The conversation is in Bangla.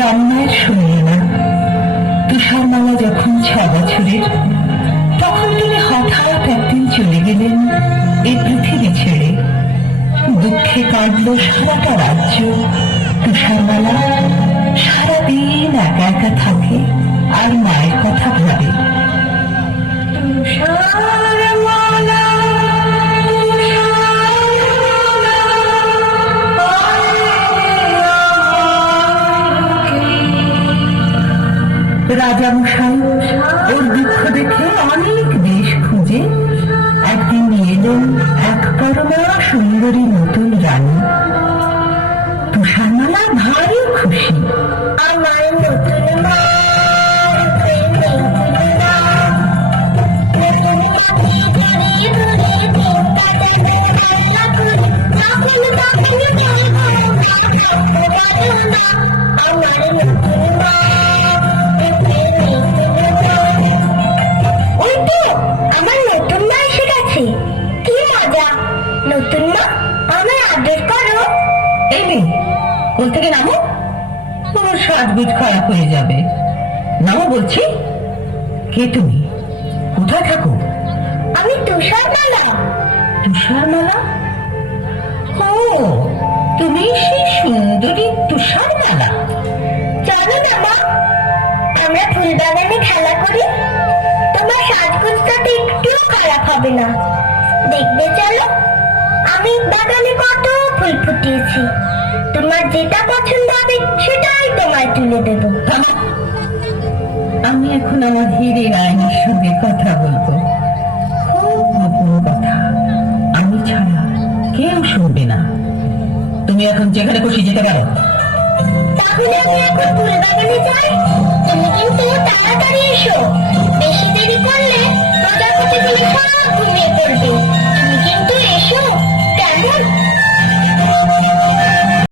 রান্নার শুনলে না। তুষারমালা যখন 6 বছরের, তখন তিনি হঠাৎ একদিন চলে গেলেন এই পৃথিবী ছেড়ে। দুঃখে কাঁদল সারাটা রাজ্য। তুষারমালা সারাদিন একা একা থাকে আর মায়ের কথা ভাবে। রাজামশাই ওর দুঃখ দেখে অনেক দেশ খুঁজে একদিন নিয়ে এলেন এক পরমা সুন্দরী নতুন রানী। তুষারমালা ভারী খুশি। আমার নতুন মা এসে গেছে। কি মজা! নতুন মা আমায় আদর করো। এই মেয়ে, কোল থেকে নামো, তোমার সাজগোজ খারাপ হয়ে যাবে। নামো বলছি। কে তুমি? কোথায় থাকো? আমি তুষারমালা। তুষারমালা? ও, তুমি সেই সুন্দরী তুষারমালা। চলো না মা, আমরা ফুল বাগানে খেলা করি। তোমার সাজগোজটা তো একটুও খারাপ হবে না। দেখবে চলো, আমি বাগানে কত ফুল ফুটিয়েছি। তোমার যেটা পছন্দ হবে সেটাই তোমায় তুলে দেবো। আমি এখন আমার হিরে আয়নার সঙ্গে কথা বলবো। খুব গোপন কথা, আমি ছাড়া কেউ শুনবে না। তুমি এখন যেখানে খুশি যেতে পারো। তাহলে আমি এখন ফুল বাগানে যাই। তুমি কিন্তু তাড়াতাড়ি এসো।